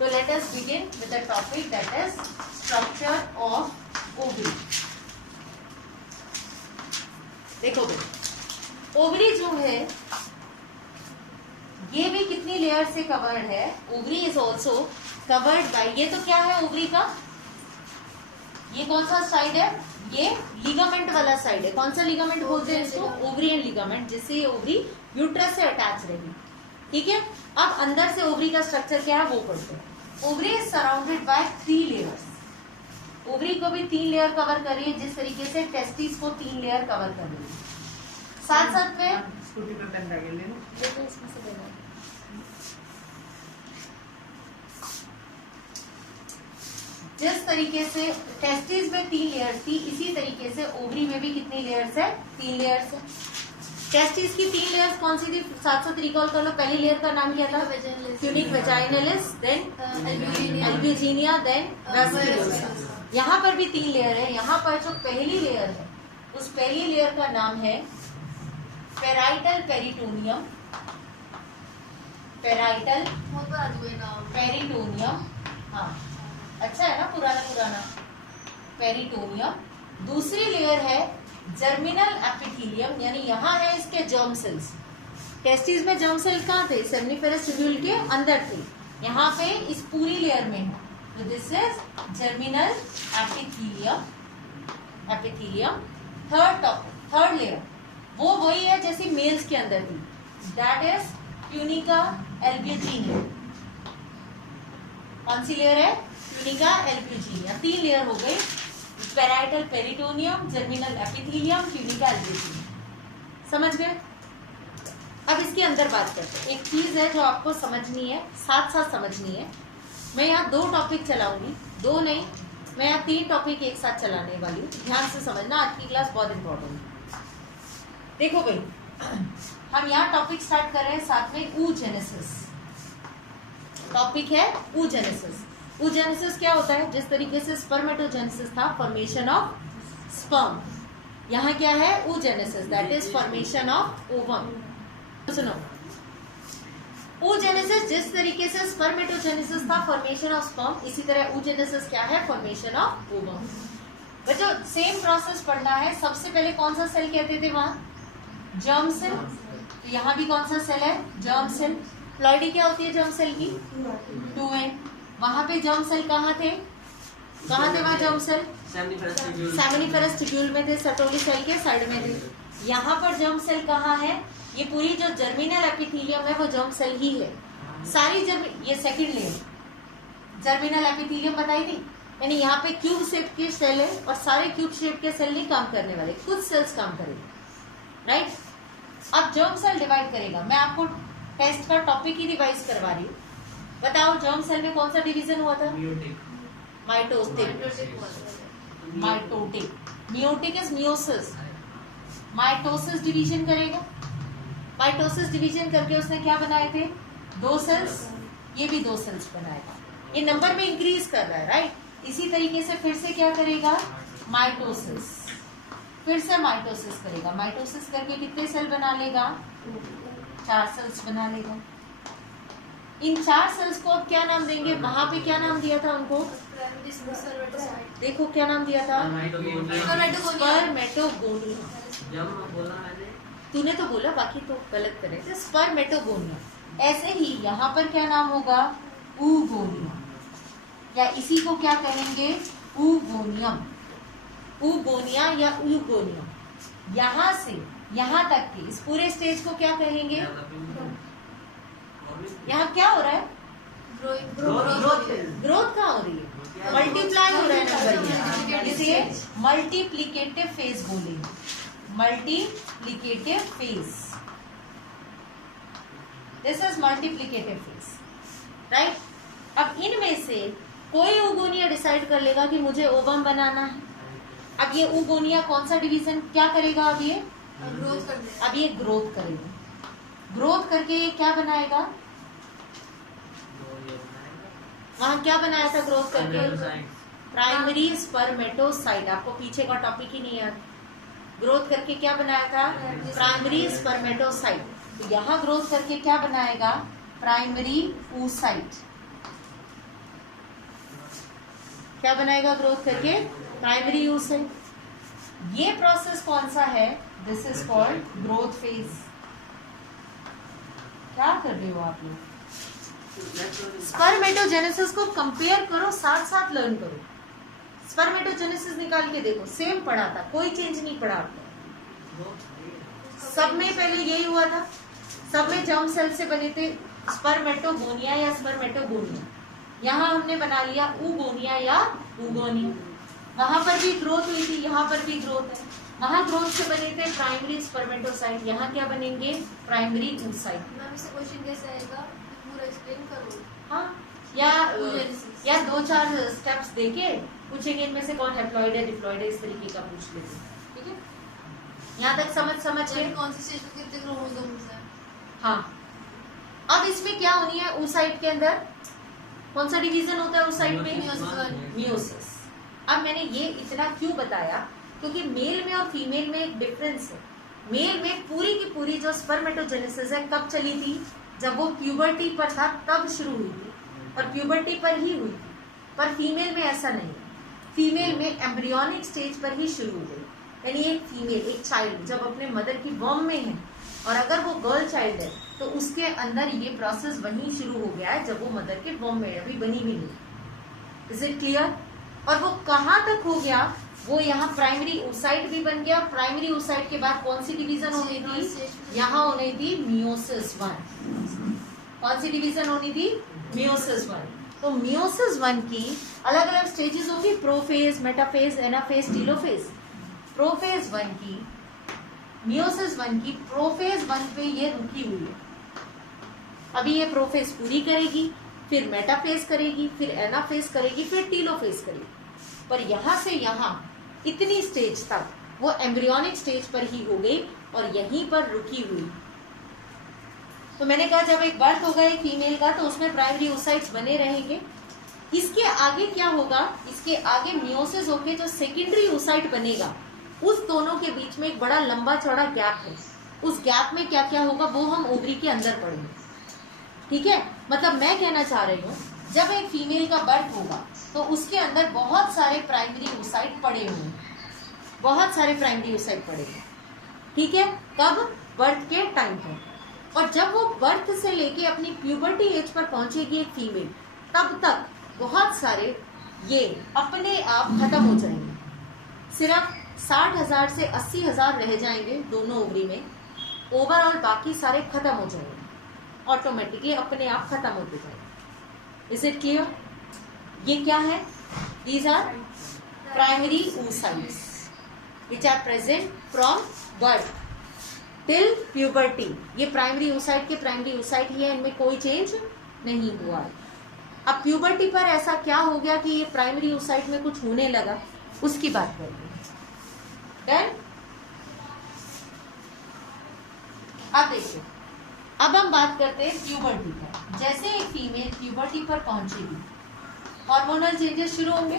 तो let us begin with the topic that is structure of ovary. देखो भाई, ovary जो है ये भी कितनी लेयर से कवर्ड है? Ovary is also covered by, ये तो क्या है ओवरी का, ये कौन सा साइड है? ये लिगामेंट वाला साइड है। कौन सा लिगामेंट बोलते हैं इसको? ओवरियन लिगामेंट, जिससे ये ओवरी यूट्रस से अटैच रहेगी। ठीक है, अब अंदर से ओवरी का स्ट्रक्चर क्या है वो पढ़ते हैं। Ovary is surrounded by 3 layers. Ovary को भी 3 लेयर कवर कर रही है, जिस तरीके से टेस्टिस को 3 लेयर कवर कर रही है। साथ साथ में स्कूटी पे पेन लगे ले लो, इसमें से देना। जिस तरीके से टेस्टिस में 3 लेयर्स थी, इसी तरीके से ओवरी में भी कितनी लेयर्स है? 3 लेयर्स है। टेस्टिस की 3 लेयर्स कौन सी थी? साथ साथ रिकॉल कर लो। पहली लेयर का नाम क्या था? Tunica vaginalis, then albuginea, then vasculosa. यहाँ पर भी 3 लेयर है। यहाँ पर जो पहली लेयर है उस पहली लेयर का नाम है पेराइटल पेरिटोनियम। पेराइटल पेरिटोनियम, हाँ अच्छा है ना, पुराना पेरिटोनियम। दूसरी लेयर है जर्मिनल एपिथेलियम, यानी यहाँ है इसके जर्म सेल्स। टेस्टिस में जर्म सेल कहाँ थे? सेमिनिफेरस ट्यूब्यूल के अंदर थे। यहाँ पे इस पूरी लेयर में है, तो this is germinal epithelium. Third layer वो वही है जैसे मेल्स के अंदर थी, दैट इज ट्यूनिका एल्ब्यूजिनिया। कौन सी लेयर है? Tunica albuginea. 3 लेयर हो गई, parietal peritoneum, germinal epithelium, tunica albuginea. समझ गए? अब इसके अंदर बात करते हैं। एक चीज है जो आपको समझनी है, साथ साथ समझनी है। मैं यहाँ 2 टॉपिक चलाऊंगी, 2 नहीं, मैं यहाँ 3 टॉपिक एक साथ चलाने वाली हूँ। ध्यान से समझना, आज की क्लास बहुत इंपॉर्टेंट है। देखो भाई, हम यहाँ टॉपिक स्टार्ट कर रहे हैं साथ में oogenesis। टॉपिक है oogenesis। oogenesis क्या होता है? जिस तरीके से स्पर्मेटोजेनेसिस था, फॉर्मेशन ऑफ स्पर्म, यहाँ क्या है? oogenesis, that is formation of ovum. सुनो, oogenesis जिस तरीके से स्पर्मेटोजेनेसिस था, फॉर्मेशन ऑफ स्पर्म, इसी तरह oogenesis क्या है? Formation of ovum. बच्चों सेम प्रोसेस पढ़ना है। सबसे पहले कौन सा सेल कहते थे वहां? Germ cell. तो यहाँ भी कौन सा सेल है? Germ cell. प्लॉइडी क्या होती है जर्म सेल की? 2n। वहां पे जर्म सेल कहाँ थे? वहां जर्म सेल सेमिनिफेरस ट्यूब्यूल में थे, सर्टोली सेल के साइड में थे। यहाँ पर जर्म सेल कहाँ है? ये पूरी जो जर्मिनल एपिथेलियम है वो जर्म सेल ही है सारी। ये सेकंड लेयर जर्मिनल एपिथेलियम बताई थी, यानी यहाँ पे क्यूब शेप के सेल है और सारे क्यूब शेप के सेल नहीं काम करने वाले, कुछ सेल्स काम करेंगे, राइट? अब जर्म सेल डिवाइड करेगा। मैं आपको टेस्ट का टॉपिक ही रिवाइज करवा रही हूँ। बताओ जर्म सेल में कौन सा डिवीजन हुआ था? Mitotic. Meiotic is meiosis. Mitosis division करेगा। माइटोसिस डिवीजन करके उसने क्या बनाए थे? 2 सेल्स। ये भी 2 सेल्स बनाएगा। ये नंबर में इंक्रीज कर रहा है, राइट? इसी तरीके से फिर से क्या करेगा? माइटोसिस। फिर से माइटोसिस करेगा। माइटोसिस करके कितने सेल बना लेगा? 4 सेल्स बना लेगा। इन 4 सेल्स को अब क्या नाम देंगे? वहां पे क्या नाम दिया था उनको? देखो क्या नाम दिया था? स्पर्मेटोगोनिया। तूने तो बोला, बाकी तो गलत करे थे। स्पर्मेटोगोनिया। ऐसे ही यहाँ पर क्या नाम होगा? oogonia, या इसी को क्या कहेंगे? oogonia। oogonia या oogonia। यहाँ से यहाँ तक के इस पूरे स्टेज को क्या कहेंगे? यहाँ क्या हो रहा है? ग्रोथ कहाँ हो रही है? मल्टीप्लाई हो रहा है नंबर, इसलिए मल्टीप्लिकेटिव फेज बोलेंगे। Multiplicative phase, this is multiplicative phase, right? अब इनमें से कोई oogonia डिसाइड कर लेगा कि मुझे ओवम बनाना है। अब ये oogonia कौन सा डिवीजन क्या करेगा? अब ये ग्रोथ करेगा। ग्रोथ करके ये क्या बनाएगा? वहां क्या बनाया था ग्रोथ करके? Primary spermatocyte. आपको पीछे का टॉपिक ही नहीं याद। ग्रोथ करके क्या बनाया था? Primary spermatocyte. तो यहाँ ग्रोथ करके क्या बनाएगा? Primary oocyte। क्या बनाएगा ग्रोथ करके? प्राइमरी यूज से। ये प्रोसेस कौन सा है? This is called growth phase. क्या कर रहे हो आप लोग? स्पर्मेटोजेनेसिस को कंपेयर करो, साथ साथ लर्न करो। स्पर्मेटोजेनेसिस निकाल के देखो, सेम पढ़ा था, कोई चेंज नहीं पड़ा आपको। सब में पहले यही हुआ था, सब में जर्म सेल से बने थे स्पर्मेटोगोनिया या स्पर्मेटोगोनिया। यहाँ हमने बना लिया ऊगोनिया या ऊगोनिया। वहां पर भी ग्रोथ हुई थी, यहाँ पर भी ग्रोथ है। वहां ग्रोथ से बने थे प्राइमरी स्पर्मेटोसाइट, यहाँ क्या बनेंगे? Primary oocyte। मैम इससे क्वेश्चन कैसे आएगा? पूरा एक्सप्लेन करो। हाँ, या 2-4 स्टेप्स देके पूछेंगे इनमें से कौन हैप्लॉइड है, डिप्लॉइड है, इस तरीके का पूछ लेते। ठीक है, यहाँ तक समझ के कौन सी स्टेज में कितने क्रोमोसोम्स हैं? हाँ। अब इसमें क्या होनी है? oocyte के अंदर कौन सा डिवीजन होता है oocyte में? मियोसिस। अब मैंने ये इतना क्यों बताया? क्योंकि मेल में और फीमेल में एक डिफरेंस है। मेल में पूरी की पूरी जो स्पर्मेटोजेनेसिस है कब चली थी? जब वो प्यूबर्टी पर था तब शुरू हुई थी, और प्यूबर्टी पर ही हुई थी। पर फीमेल में ऐसा नहीं, फीमेल में एम्ब्रियोनिक स्टेज पर ही शुरू हो गई। यानी एक फीमेल, एक चाइल्ड जब अपने मदर की वॉम में है, और अगर वो गर्ल चाइल्ड है तो उसके अंदर ये प्रोसेस वहीं शुरू हो गया है जब वो मदर के वॉम में है, अभी बनी भी नहीं। Is it clear? और वो कहाँ तक हो गया? वो यहाँ प्राइमरी oocyte भी बन गया। प्राइमरी oocyte के बाद कौन सी डिवीजन होनी थी? यहाँ होनी थी मियोसिस 1। कौन सी डिवीजन होनी थी? मियोसिस 1। तो मियोसिस 1 की अलग अलग स्टेजेस होगी, prophase, metaphase, anaphase, telophase. Prophase 1 की, मियोसिस 1 की प्रोफेज 1 पे ये रुकी हुई है। अभी ये प्रोफेज पूरी करेगी, फिर मेटाफेज करेगी, फिर एनाफेज करेगी, फिर टीलोफेज करेगी। पर यहाँ से यहाँ इतनी स्टेज तक वो एम्ब्रियोनिक स्टेज पर ही हो गई और यहीं पर रुकी हुई। तो मैंने कहा जब एक बर्थ होगा एक फीमेल का तो उसमें प्राइमरी oocytes बने रहेंगे। इसके आगे क्या होगा? इसके आगे मियोसिस होके जो सेकेंडरी oocyte बनेगा, उस दोनों के बीच में एक बड़ा लंबा चौड़ा गैप है। उस गैप में क्या क्या होगा वो हम ओवरी के अंदर पढ़ेंगे। ठीक है, मतलब मैं कहना चाह रही हूँ जब एक फीमेल का बर्थ होगा तो उसके अंदर बहुत सारे प्राइमरी oocyte पड़े हुए, बहुत सारे प्राइमरी oocyte पड़े हुए। ठीक है, कब? बर्थ के टाइम पर। और जब वो बर्थ से लेके अपनी प्यूबर्टी एज पर पहुंचेगी एक फीमेल, तब तक बहुत सारे ये अपने आप खत्म हो जाएंगे। सिर्फ 60,000 से 80,000 रह जाएंगे दोनों ओवरी में। ओवरऑल बाकी सारे खत्म हो जाएंगे, ऑटोमेटिकली अपने आप खत्म होते जाएंगे। Is it clear? ये क्या है? These are primary oocytes which are present from birth till puberty। ये प्राइमरी oocyte के प्राइमरी oocyte ही है, इनमें कोई चेंज नहीं हुआ है। अब प्यूबर्टी पर ऐसा क्या हो गया कि ये प्राइमरी oocyte में कुछ होने लगा, उसकी बात करते हैं। डन? अब देखिए, अब हम बात करते हैं प्यूबर्टी पर। जैसे एक फीमेल प्यूबर्टी पर पहुंचेगी, हार्मोनल चेंजेस शुरू होंगे।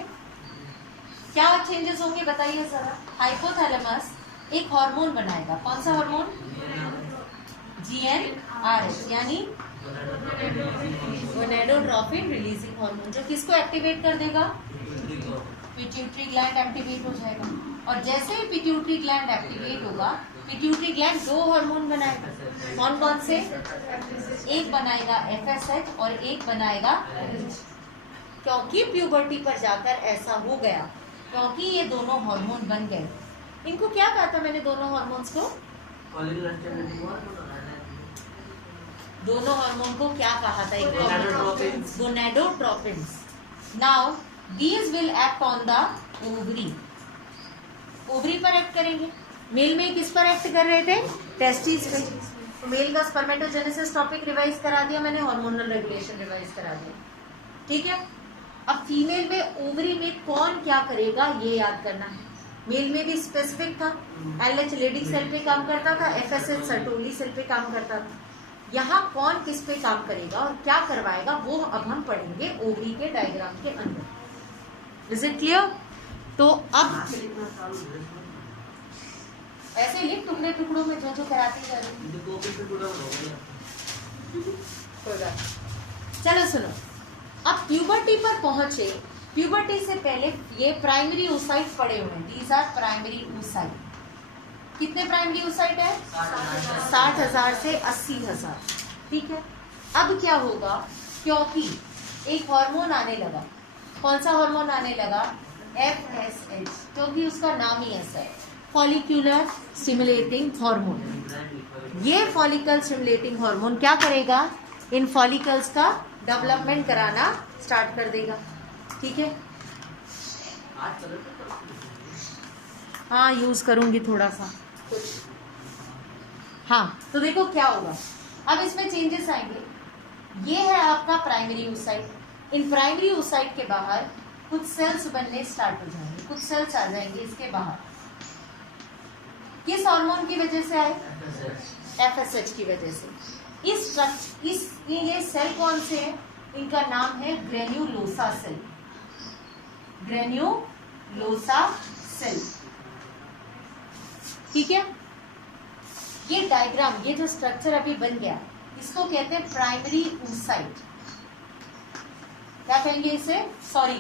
क्या चेंजेस होंगे बताइए जरा। हाइपोथैलेमस एक हार्मोन बनाएगा, कौन सा हार्मोन? GnRH, यानी गोनेडोट्रोपिन रिलीजिंग हार्मोन, जो किसको एक्टिवेट कर देगा? पिट्यूटरी ग्लैंड एक्टिवेट हो जाएगा। और जैसे ही पिट्यूटरी ग्लैंड एक्टिवेट होगा, पिट्यूटरी ग्लैंड 2 हार्मोन बनाएगा। कौन कौन से? एक बनाएगा FSH और एक बनाएगा LH। क्योंकि प्यूबर्टी पर जाकर ऐसा हो गया, क्योंकि ये दोनों हार्मोन बन गए। इनको क्या कहा था मैंने दोनों हार्मोन्स को? दोनों हार्मोन को क्या कहा था? Gonadotropins. Now these will act on the ovary. Ovary पर एक्ट करेंगे। मेल में किस पर एक्ट कर रहे थे? टेस्टिस पे। तो मेल का स्पर्मेटोजेनेसिस टॉपिक रिवाइज करा दिया मैंने, हार्मोनल रेगुलेशन रिवाइज करा दिया। ठीक है, अब फीमेल में ओवरी में कौन क्या करेगा ये याद करना है। मेल में भी स्पेसिफिक था, LH लेडिक सेल पे काम करता था, FSH सर्टोली सेल पे काम करता था। यहाँ कौन किस पे काम करेगा और क्या करवाएगा वो अब हम पढ़ेंगे ओवरी के डायग्राम के अंदर। Is it clear? तो अब ऐसे ही टुकड़े टुकड़ों में जो जो कराती जा रही। चलो सुनो, अब प्यूबर्टी पर पहुंचे प्यूबर्टी से पहले ये प्राइमरी oocyte पड़े हुए हैं, दीज आर प्राइमरी oocyte। कितने प्राइमरी oocyte है? 60,000 से 80,000। ठीक है, अब क्या होगा, क्योंकि एक हार्मोन आने लगा, कौन सा हार्मोन आने लगा? FSH, क्योंकि उसका नाम ही ऐसा है, फॉलिक्यूलर स्टिमुलेटिंग हार्मोन। ये फॉलिकल स्टिमुलेटिंग हार्मोन क्या करेगा? इन फॉलिकल्स का डेवलपमेंट कराना स्टार्ट कर देगा। ठीक है, हाँ यूज करूंगी थोड़ा सा कुछ। हाँ तो देखो क्या होगा, अब इसमें चेंजेस आएंगे। ये है आपका primary oocyte। In primary oocyte के बाहर कुछ सेल्स बनने स्टार्ट हो जाएंगे, कुछ सेल्स आ जाएंगे इसके बाहर। किस हार्मोन की वजह से आए? FSH की वजह से। ये सेल कौन से है? इनका नाम है ग्रेन्युलोसा सेल। Granulosa cell. ठीक है, ये डायग्राम, ये जो स्ट्रक्चर अभी बन गया, इसको कहते हैं प्राइमरी oocyte। क्या कहेंगे इसे? सॉरी,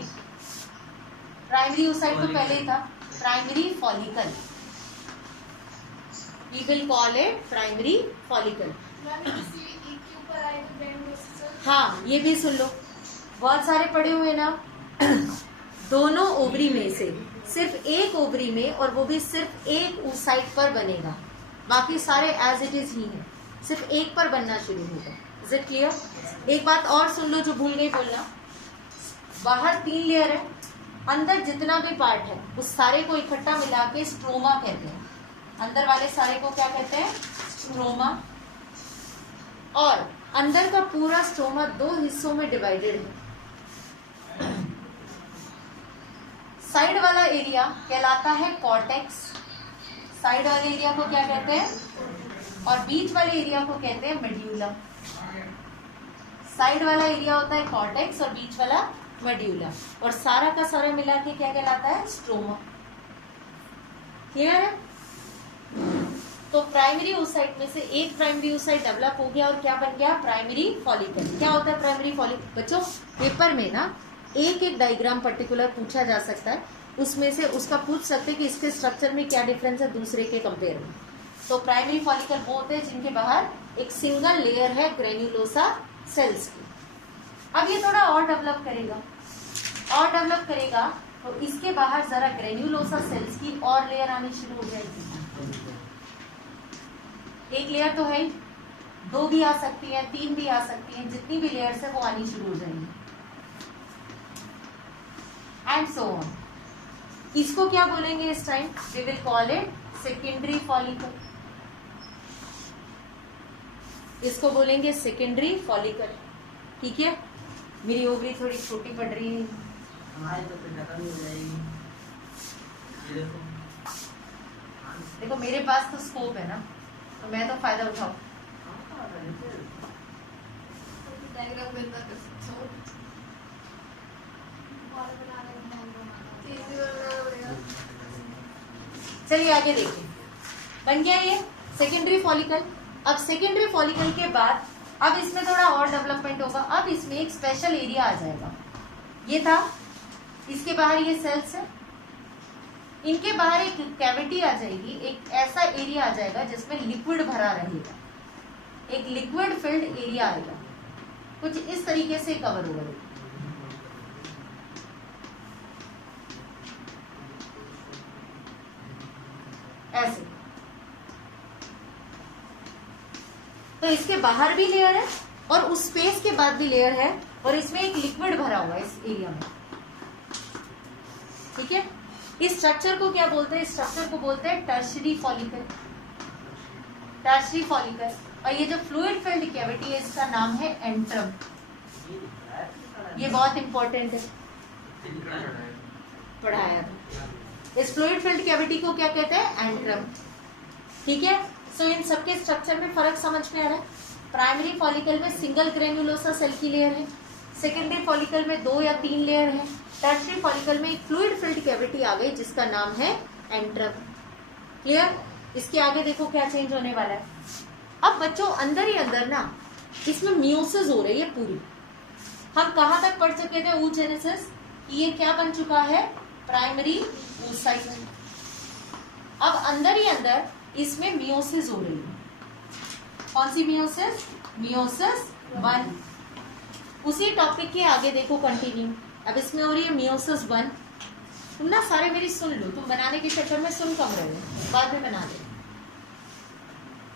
प्राइमरी oocyte तो पहले ही था, primary follicle. We will call it primary follicle. हाँ ये भी सुन लो, बहुत सारे पड़े हुए ना। दोनों ओवरी में से सिर्फ एक ओवरी में, और वो भी सिर्फ एक oocyte पर बनेगा, बाकी सारे एज इट इज ही है, सिर्फ एक पर बनना शुरू होगा। Is it clear? एक बात और सुन लो जो भूल गई बोलना, बाहर 3 लेयर है, अंदर जितना भी पार्ट है उस सारे को इकट्ठा मिला के स्ट्रोमा कहते हैं। अंदर वाले सारे को क्या कहते हैं? स्ट्रोमा। और अंदर का पूरा स्ट्रोमा 2 हिस्सों में डिवाइडेड है। साइड वाला एरिया कहलाता है कॉर्टेक्स, साइड वाले एरिया को क्या कहते हैं? और बीच वाले एरिया को कहते हैं मेड्यूला। साइड वाला एरिया होता है कॉर्टेक्स और बीच वाला मेड्यूला, और सारा का सारा मिला के क्या कहलाता है? स्ट्रोमा। क्लियर है? तो प्राइमरी oocyte में से एक प्राइमरी oocyte डेवलप हो गया और क्या बन गया? Primary follicle. क्या होता है प्राइमरी फॉलिकल? बच्चों पेपर में ना एक एक डायग्राम पर्टिकुलर पूछा जा सकता है, उसमें से उसका पूछ सकते हैं कि इसके स्ट्रक्चर में क्या डिफरेंस है दूसरे के कंपेयर में। तो प्राइमरी फॉलिकल वो होते हैं जिनके बाहर एक सिंगल लेयर है ग्रेन्युलोसा सेल्स की। अब ये थोड़ा और डेवलप करेगा तो इसके बाहर जरा ग्रेन्युलोसा सेल्स की और लेयर आनी शुरू हो जाएगी। एक लेयर तो है, 2 भी आ सकती है, 3 भी आ सकती है, जितनी भी लेयर्स है वो आनी शुरू हो जाएंगी, एंड सो ऑन। इसको क्या बोलेंगे इस time? We will call it secondary follicle. इसको बोलेंगे सेकेंडरी फॉलिकल। ठीक है, मेरी ओवरी थोड़ी छोटी पड़ रही है, हमारी तो फिर खत्म हो जाएगी। ये देखो, देखो मेरे पास तो स्कोप है ना, तो मैं तो फायदा उठाऊं। डायग्राम बनना कर सकते हो, बॉल बनाने में तीसरी बार बनाना पड़ेगा। चलिए आगे देखिए, बन गया ये सेकेंडरी फॉलिकल। अब सेकेंडरी फॉलिकल के बाद अब इसमें थोड़ा और डेवलपमेंट होगा। अब इसमें एक स्पेशल एरिया आ जाएगा। ये था, इसके बाहर ये सेल्स है, इनके बाहर एक कैविटी आ जाएगी, एक ऐसा एरिया आ जाएगा जिसमें लिक्विड भरा रहेगा, एक लिक्विड फिल्ड एरिया आएगा, कुछ इस तरीके से कवर होगा। ऐसे तो इसके बाहर भी लेयर है और उस स्पेस के बाद भी लेयर है, और इसमें एक लिक्विड भरा हुआ है इस एरिया में। ठीक है, इस स्ट्रक्चर को क्या बोलते हैं? इस स्ट्रक्चर को बोलते हैं टर्शियरी फॉलिकल। Tertiary follicle. और ये जो फ्लूइड फिल्ड कैविटी है इसका नाम है एंट्रम। ये बहुत इंपॉर्टेंट है, पढ़ाया था। इस फ्लूइड फिल्ड कैविटी को क्या कहते हैं? एंट्रम। ठीक है, सो इन सबके स्ट्रक्चर में फर्क समझ में आ रहा है। प्राइमरी फॉलिकल में सिंगल ग्रेन्युलोसा सेल की लेयर है, सेकेंडरी फॉलिकल में 2 या 3 लेयर है, टर्शियरी फॉलिकल में एक फ्लूइड फिल्ड कैविटी आ गई जिसका नाम है एंट्रम। क्लियर? इसके आगे देखो क्या चेंज होने वाला है। अब बच्चों अंदर ही अंदर ना इसमें मियोसिस हो रही है पूरी। हम कहाँ तक पढ़ चुके थे? oogenesis, कि ये क्या बन चुका है, प्राइमरी oocyte। अब अंदर ही अंदर इसमें मियोसिस हो रही है। कौन सी मियोसिस, मियोसिस 1। उसी टॉपिक के आगे देखो कंटिन्यू, अब इसमें हो रही है मियोसिस 1। तुम ना सारे मेरी सुन लो, तुम बनाने के चक्कर में सुन कम रहे हो, बाद में बना दे।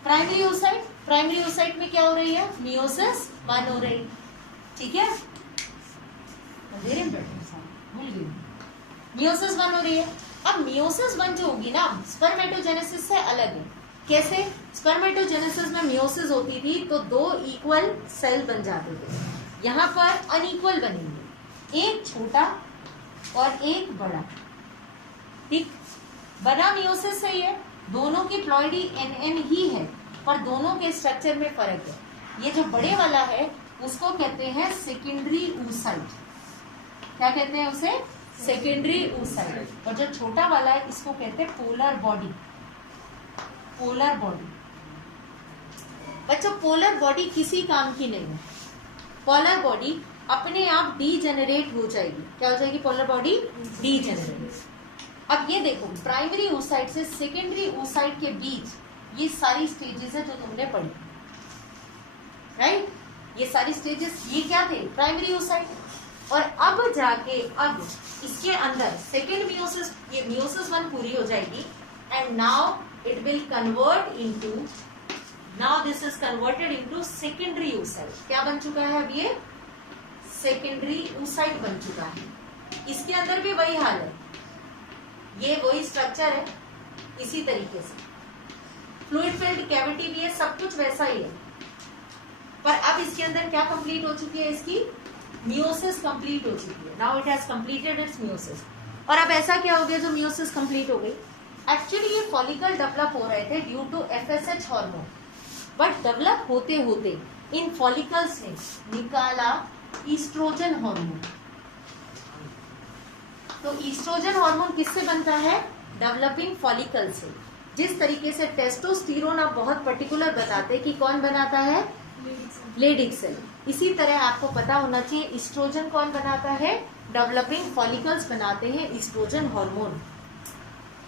प्राइमरी oocyte, प्राइमरी oocyte में क्या हो रही है, मियोसिस 1 हो रही, ठीक है, भूल गई, मियोसिस 1 हो रही है। अब मियोसिस 1 जो होगी ना स्पर्मेटोजेनेसिस से अलग है। कैसे, स्पर्मेटोजेनेसिस में मियोसिस होती थी तो 2 इक्वल सेल बन जाते थे, यहाँ पर अनइक्वल बनेंगे, एक छोटा और एक बड़ा, ठीक। बना मियोसिस से है, दोनों की प्लॉइडी NN ही है, पर दोनों के स्ट्रक्चर में फर्क है। ये जो बड़े वाला है उसको कहते हैं सेकेंडरी oocyte, क्या कहते हैं उसे, सेकेंडरी oocyte। और जो छोटा वाला है इसको कहते हैं पोलर बॉडी, पोलर बॉडी। बच्चों पोलर बॉडी किसी काम की नहीं है, पोलर बॉडी अपने आप डीजेनरेट हो जाएगी। क्या हो जाएगी, पोलर बॉडी डीजेनरेट। अब ये देखो प्राइमरी oocyte से सेकेंडरी oocyte के बीच ये सारी स्टेजेस है जो तुमने पढ़ी, राइट। ये सारी स्टेजेस ये क्या थे, प्राइमरी oocyte। और अब जाके अब इसके अंदर सेकेंड मियोसिस, ये मियोसिस 1 पूरी हो जाएगी and now it will convert into, now this is converted into secondary oocyte। क्या बन चुका है अब, ये सेकेंडरी oocyte बन चुका है। इसके अंदर भी वही हाल है, ये वही स्ट्रक्चर है, इसी तरीके से फ्लूइड फिल्ड कैविटी भी है, सब कुछ वैसा ही है। पर अब इसके अंदर क्या कंप्लीट हो चुकी है, इसकी मियोसिस कंप्लीट हो चुकी है। Now it has completed it's meiosis. और अब ऐसा क्या हो गया जो मियोसिस कंप्लीट हो गई, एक्चुअली ये फॉलिकल डेवलप हो रहे थे due to FSH hormone, but develop होते होते इन फॉलिकल्स ने निकाला ईस्ट्रोजन हार्मोन। तो ईस्ट्रोजन हार्मोन किससे बनता है, डेवलपिंग फॉलिकल से। जिस तरीके से टेस्टोस्टेरोन आप बहुत पर्टिकुलर बताते कि कौन बनाता है, लेडिक सेल, इसी तरह आपको पता होना चाहिए ईस्ट्रोजन कौन बनाता है, डेवलपिंग फॉलिकल्स बनाते हैं estrogen hormone.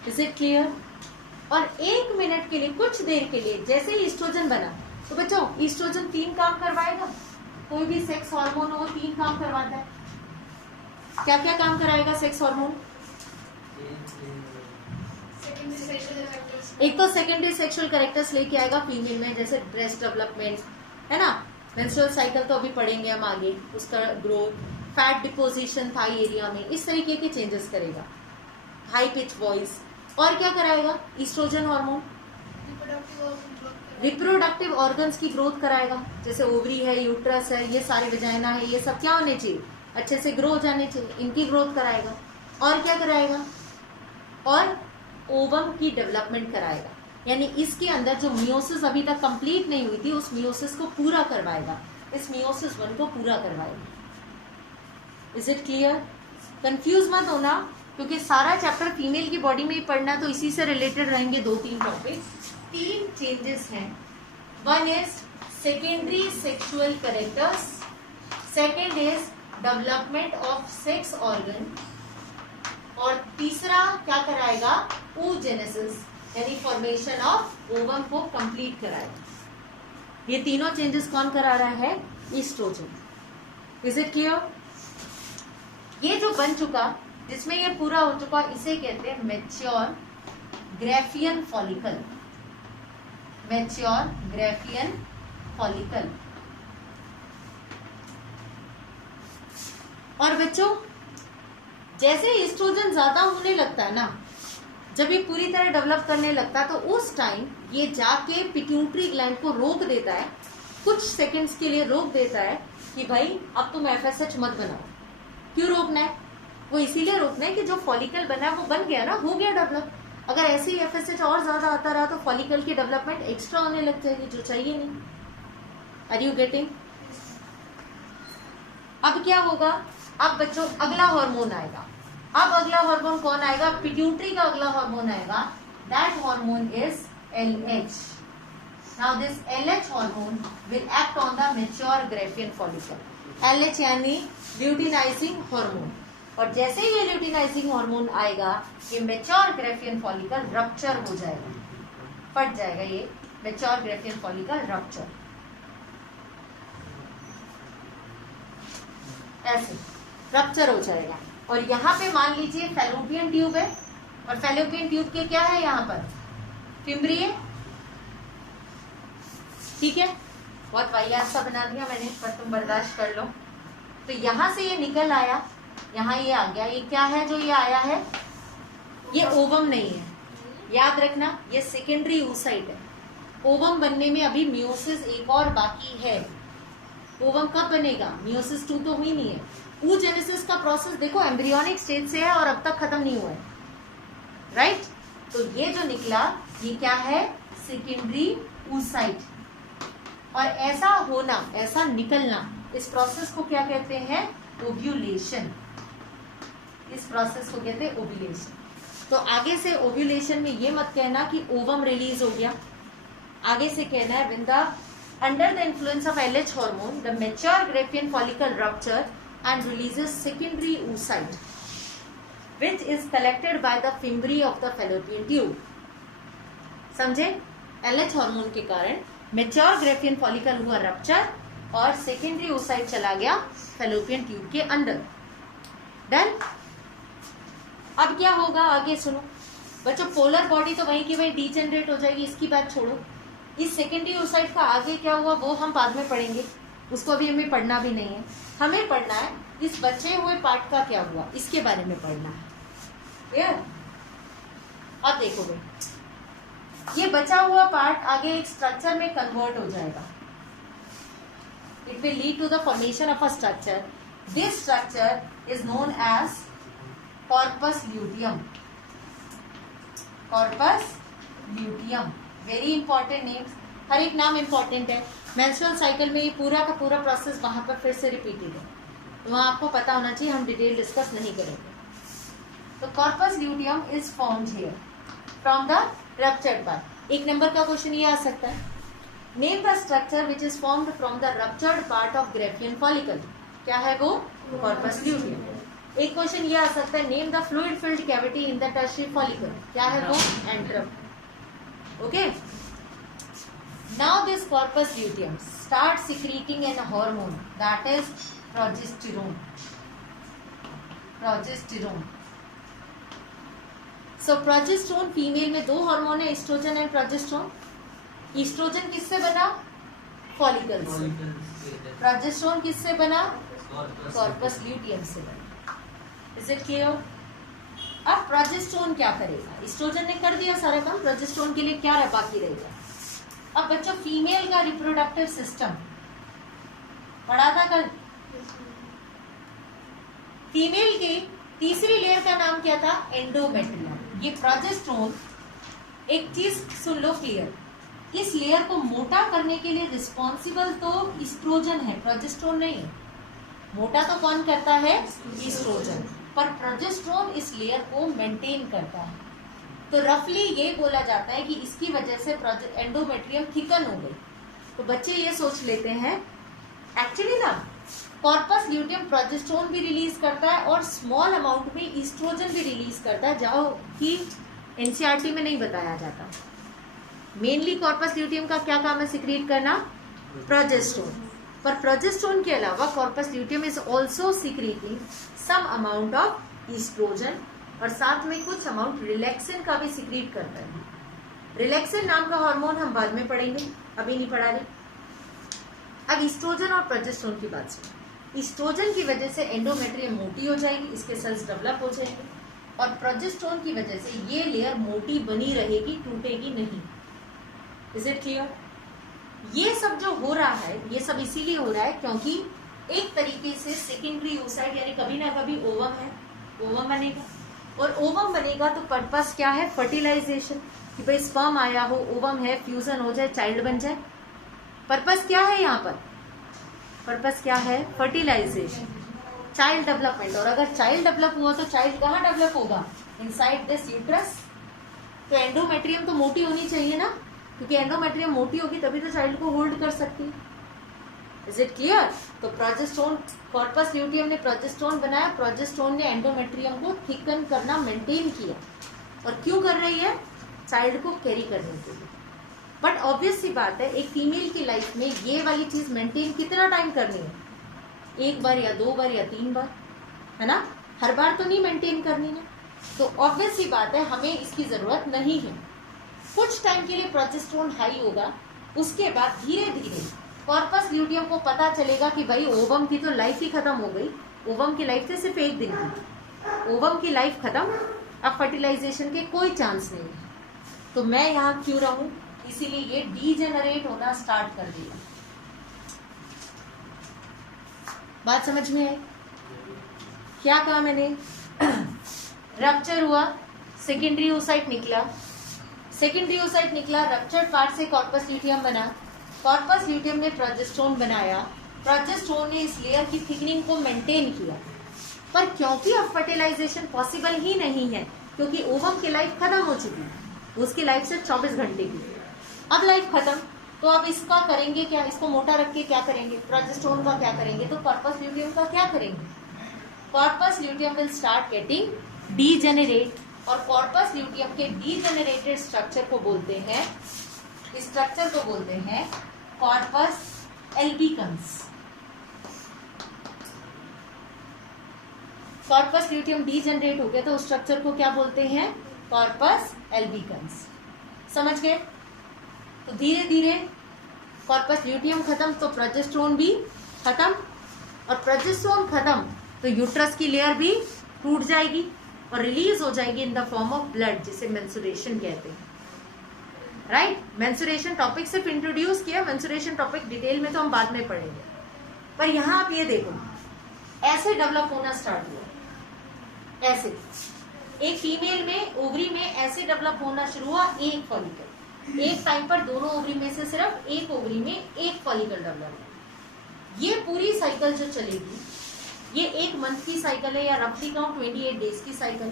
Is it clear. और 1 मिनट के लिए, कुछ देर के लिए जैसे ही ईस्ट्रोजन बना, तो बच्चों ईस्ट्रोजन 3 काम करवाएगा, कोई भी सेक्स हार्मोन हो 3 काम करवाता है। क्या क्या काम कराएगा सेक्स हार्मोन, एक तो सेकेंडरी सेक्सुअल कैरेक्टर्स लेके आएगा फीमेल में, जैसे ब्रेस्ट डेवलपमेंट है ना, मेंस्ट्रुअल साइकिल तो अभी पढ़ेंगे हम आगे, उसका growth, fat deposition thigh area में, इस तरीके के चेंजेस करेगा, हाई पिच वॉइस। और क्या कराएगा ईस्ट्रोजन हार्मोन, रिप्रोडक्टिव ऑर्गन्स की ग्रोथ कराएगा, जैसे ओवरी है, यूट्रस है, ये सारे वजाइना है, ये सब क्या होने चाहिए, अच्छे से ग्रो हो जाने चाहिए, इनकी ग्रोथ कराएगा। और क्या कराएगा, और ओवम की डेवलपमेंट कराएगा, यानी इसके अंदर जो मियोसिस अभी तक कंप्लीट नहीं हुई थी उस मियोसिस को पूरा करवाएगा, इस मियोसिस 1 को पूरा करवाएगा। Is it clear. कंफ्यूज मत होना, क्योंकि सारा चैप्टर फीमेल की बॉडी में ही पढ़ना, तो इसी से रिलेटेड रहेंगे 2-3 टॉपिक। 3 चेंजेस हैं, 1 is secondary sexual characters, second is development of sex organ, और तीसरा क्या कराएगा, oogenesis यानी फॉर्मेशन ऑफ ओवम को कंप्लीट कराएगा। ये तीनों चेंजेस कौन करा रहा है, ईस्ट्रोजन। Is it clear. ये जो बन चुका, जिसमें ये पूरा हो चुका, इसे कहते हैं mature Graafian follicle, mature Graafian follicle. और बच्चों जैसे ईस्ट्रोजन ज्यादा होने लगता है ना, जब ये पूरी तरह डेवलप करने लगता है, तो उस टाइम ये जाके पिट्यूटरी ग्लैंड को रोक देता है, कुछ सेकंड्स के लिए रोक देता है कि भाई अब तुम FSH मत बनाओ। क्यों रोकना है, वो इसीलिए रोकना है कि जो फॉलिकल बना है वो बन गया ना, हो गया डेवलप। अगर ऐसे ही FSH और ज्यादा आता रहा तो फॉलिकल की डेवलपमेंट एक्स्ट्रा होने लग जाएगी, जो चाहिए नहीं। Are you getting. अब क्या होगा, अब बच्चों अगला हार्मोन आएगा। अब अगला हार्मोन कौन आएगा, पिट्यूटरी का अगला हार्मोन आएगा, that hormone is LH। Now this LH hormone will act on the mature Graafian follicle. LH यानी ल्यूटिनाइजिंग हार्मोन। और जैसे ही ये ल्यूटिनाइजिंग हार्मोन आएगा ये मैच्योर ग्रेफियन फॉलिकल रप्चर हो जाएगा, फट जाएगा ये मैच्योर ग्रेफियन फॉलिकल रप्चर, ऐसे रप्चर हो जाएगा। और यहाँ पे मान लीजिए फैलोपियन ट्यूब है और फैलोपियन ट्यूब के क्या है यहाँ पर फिम्बरी है, ठीक है, बहुत वाहियात सा बना दिया मैंने पर तुम बर्दाश्त कर लो। तो यहाँ से ये निकल आया, यहाँ ये आ गया, ये क्या है जो ये आया है, ये ओवम नहीं है, याद रखना ये सेकेंडरी oocyte है। ओवम बनने में अभी मियोसिस एक और बाकी है। ओवम कब बनेगा, मियोसिस 2 तो हुई नहीं है। oogenesis का प्रोसेस देखो एम्ब्रियोनिक स्टेज से है और अब तक खत्म नहीं हुआ है, राइट। तो ये जो निकला ये क्या है, सेकेंडरी oocyte। और ऐसा होना, ऐसा निकलना, इस प्रोसेस को क्या कहते हैं, ओव्यूलेशन। इस प्रोसेस को कहते हैं ओव्यूलेशन। तो आगे से ओव्यूलेशन में ये मत कहना कि ओवम रिलीज हो गया, आगे से कहना है when the under the influence of LH hormone the mature Graafian follicle rupture and releases secondary oocyte which is collected by the fimbri of the fallopian tube। समझे, LH हार्मोन के कारण mature Graafian follicle हुआ rupture और secondary oocyte चला गया fallopian tube के अंदर। Done. अब क्या होगा आगे सुनो बच्चों, पोलर बॉडी तो वहीं की वहीं डीजेनरेट हो जाएगी, इसकी बात छोड़ो। इस सेकेंडरी oocyte का आगे क्या हुआ वो हम बाद में पढ़ेंगे, उसको अभी हमें पढ़ना भी नहीं है। हमें पढ़ना है इस बचे हुए पार्ट का क्या हुआ, इसके बारे में पढ़ना है, क्लियर। अब देखो भाई, ये बचा हुआ पार्ट आगे एक स्ट्रक्चर में कन्वर्ट हो जाएगा। It will lead to the formation of a structure. This structure is known as corpus luteum. Corpus luteum, very important names, हर एक नाम इंपॉर्टेंट है। मेंस्ट्रुअल साइकिल में ये पूरा का पूरा प्रोसेस वहां पर फिर से रिपीटेड है, तो वहां आपको पता होना चाहिए, हम डिटेल डिस्कस नहीं करेंगे। तो corpus luteum is formed here from the ruptured part. एक नंबर का क्वेश्चन ये आ सकता है, name the structure which is formed from the ruptured part of Graafian follicle. क्या है वो, कॉर्पस ल्यूटियम। एक क्वेश्चन ये आ सकता है, name the fluid filled cavity in the tertiary follicle. क्या है वो, antrum. Okay, now this corpus luteum start secreting an hormone that is progesterone. Progesterone. So progesterone, female में 2 हार्मोन है, एस्ट्रोजन एंड प्रोजेस्टेरोन। एस्ट्रोजन किससे बना, follicle से। Progesterone किससे बना, कॉर्पस ल्यूटियम से बना। Is it clear. अब प्रोजेस्टेरोन क्या करेगा, एस्ट्रोजन ने कर दिया सारा काम, प्रोजेस्टेरोन के लिए क्या बाकी रहेगा। अब बच्चों फीमेल का रिप्रोडक्टिव सिस्टम पढ़ा था कल। फीमेल की तीसरी लेयर का नाम क्या था, एंडोमेट्रियम। ये प्रोजेस्टेरोन, एक चीज सुन लो क्लियर, इस लेयर को मोटा करने के लिए रिस्पॉन्सिबल तो एस्ट्रोजन है, प्रोजेस्टेरोन नहीं है। मोटा तो कौन करता है, एस्ट्रोजन, पर प्रोजेस्टेरोन इस लेयर को मेंटेन करता है। तो रफली ये बोला जाता है कि इसकी वजह से एंडोमेट्रियम थिकन हो गई। तो बच्चे ये सोच लेते हैं एक्चुअली ना, कॉर्पस ल्यूटियम प्रोजेस्टेरोन भी रिलीज करता है और स्मॉल अमाउंट में ईस्ट्रोजन भी रिलीज करता है, जो कि एनसीईआरटी में नहीं बताया जाता। मेनली कॉर्पस ल्यूटियम का क्या काम है, सिक्रीट करना प्रोजेस्टेरोन। पर प्रोजेस्टेरोन के अलावा corpus luteum is also secreting some amount of estrogen और साथ में कुछ अमाउंट रिलैक्सिन का भी सिक्रीट करता है। रिलैक्सिन नाम का हार्मोन हम बाद में पढ़ेंगे, अभी नहीं पढ़ा रहे। अब ईस्ट्रोजन और प्रोजेस्टेरोन की बात सुनो। ईस्ट्रोजन की वजह से एंडोमेट्रियम मोटी हो जाएगी, इसके सेल्स डेवलप हो जाएंगे, और प्रोजेस्टेरोन की वजह से ये लेयर मोटी बनी रहेगी, टूटेगी नहीं। Is it clear. ये सब जो हो रहा है, ये सब इसीलिए हो रहा है क्योंकि एक तरीके से सेकेंडरी oocyte यानी कभी ना कभी ओवम है, ओवम बनेगा, और ओवम बनेगा तो पर्पस क्या है, फर्टिलाइजेशन, कि भाई स्पर्म आया हो, ओवम है, फ्यूजन हो जाए, चाइल्ड बन जाए। पर्पस क्या है यहाँ पर, पर्पस क्या है, फर्टिलाइजेशन, चाइल्ड डेवलपमेंट। और अगर चाइल्ड डेवलप हुआ तो चाइल्ड कहाँ डेवलप होगा, इनसाइड दिस यूट्रस। तो एंडोमेट्रियम तो मोटी होनी चाहिए ना, क्योंकि एंडोमेट्रियम मोटी होगी तभी तो चाइल्ड को होल्ड कर सकती है। Is it clear? तो प्रोजेस्टेरोन, कॉर्पस ल्यूटियम ने प्रोजेस्टेरोन बनाया, प्रोजेस्टेरोन ने एंडोमेट्रियम को थिकन करना मेंटेन किया। और क्यों कर रही है? चाइल्ड को कैरी करने के लिए। बट ऑब्वियस सी बात है, एक फीमेल की लाइफ में ये वाली चीज मेंटेन कितना टाइम करनी है? एक बार या 2 बार या 3 बार, है ना? हर बार तो नहीं मेंटेन करनी है। तो ऑब्वियस सी बात है, हमें इसकी जरूरत नहीं है। कुछ टाइम के लिए प्रोजेस्टेरोन हाई होगा, उसके बाद धीरे धीरे कॉर्पस ल्यूटियम को पता चलेगा कि भाई ओवम की तो लाइफ ही खत्म हो गई। ओवम की लाइफ से सिर्फ 1 दिन की, ओवम की लाइफ खत्म, अब फर्टिलाइजेशन के कोई चांस नहीं है। तो मैं यहाँ क्यों रहूं? इसीलिए ये डीजेनरेट होना स्टार्ट कर दिया। बात समझ में आई? क्या कहा मैंने? रप्चर हुआ, सेकेंडरी oocyte निकला, सेकेंडरी oocyte निकला, रप्चर्ड पार्ट से कॉर्पस ल्यूटियम बना, कॉर्पस ल्यूटियम ने प्रोजेस्टेरोन बनाया, प्रोजेस्टेरोन ने इस लेयर की थिकनिंग को मेंटेन किया। पर क्योंकि अब फर्टिलाइजेशन पॉसिबल ही नहीं है, क्योंकि ओवम की लाइफ खत्म हो चुकी है, उसकी लाइफ से 24 घंटे की, अब लाइफ खत्म, तो अब इसका करेंगे क्या? इसको मोटा रख के क्या करेंगे? प्रोजेस्टेरोन का क्या करेंगे? तो कॉर्पस ल्यूटियम का क्या करेंगे? Corpus luteum will start getting degenerate, और कॉर्पस ल्यूटियम के डीजेनरेटेड स्ट्रक्चर को बोलते हैं, इस स्ट्रक्चर को बोलते हैं corpus albicans. Corpus luteum degenerate हो गया तो उस स्ट्रक्चर को क्या बोलते हैं? Corpus albicans. समझ गए? तो धीरे धीरे कॉर्पस ल्यूटियम खत्म तो प्रोजेस्टेरोन भी खत्म, और प्रोजेस्टेरोन खत्म तो यूट्रस की लेयर भी टूट जाएगी और रिलीज हो जाएगी in the form of blood, जिसे मेंस्ट्रुएशन कहते हैं। राइट? मेंस्ट्रुएशन टॉपिक सिर्फ इंट्रोड्यूस किया, मेंस्ट्रुएशन टॉपिक डिटेल में तो हम बाद में पढ़ेंगे। पर यहां आप ये देखो, ऐसे डेवलप होना स्टार्ट हुआ, ऐसे एक फीमेल में ओवरी में ऐसे डेवलप होना शुरू हुआ एक फॉलिकल। एक टाइम पर दोनों ओवरी में से सिर्फ एक ओवरी में एक फॉलिकल डेवलप हुआ। ये पूरी साइकिल जो चलेगी, ये 1 मंथ की साइकिल है, या रफली काउंट 28 डेज की साइकिल।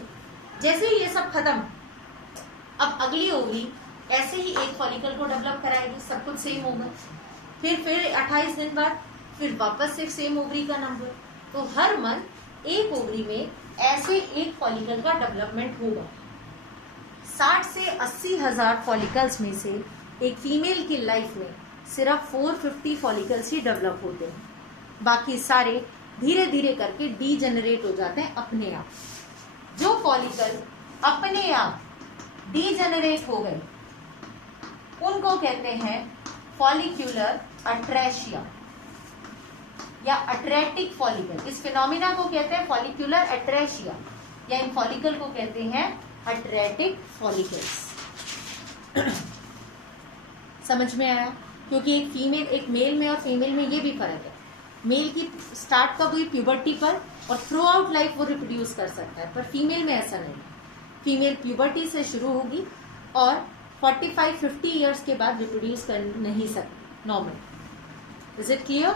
जैसे ही ये सब खत्म, अब अगली ओवरी ऐसे ही एक फॉलिकल को डेवलप कराएगी, सब कुछ सेम होगा। फिर 28 दिन बाद फिर वापस से सेम ओवरी का नंबर। तो हर मंथ एक ओवरी में ऐसे एक फॉलिकल का डेवलपमेंट होगा। 60 से 80 हजार फॉलिकल्स में से एक फीमेल की लाइफ में सिर्फ 450 फॉलिकल्स ही डेवलप होते हैं, बाकी सारे धीरे धीरे करके डीजेनरेट हो जाते हैं अपने आप। जो फॉलिकल अपने आप डीजेनरेट हो गए उनको कहते हैं फॉलिक्यूलर अट्रेशिया या अट्रेटिक फॉलिकल। इस फिनोमिना को कहते हैं फॉलिक्यूलर अट्रेशिया, या इन फॉलिकल को कहते हैं अट्रेटिक फॉलिकल्स। समझ में आया? क्योंकि एक फीमेल, एक मेल में और फीमेल में ये भी फर्क है। मेल की स्टार्ट कब हुई? प्यूबर्टी पर, और थ्रू आउट लाइफ वो रिप्रोड्यूस कर सकता है, पर फीमेल में ऐसा नहीं। फीमेल प्यूबर्टी से शुरू होगी और 45-50 ईयर्स के बाद रिप्रोड्यूस कर नहीं सकती नॉर्मल। Is it clear?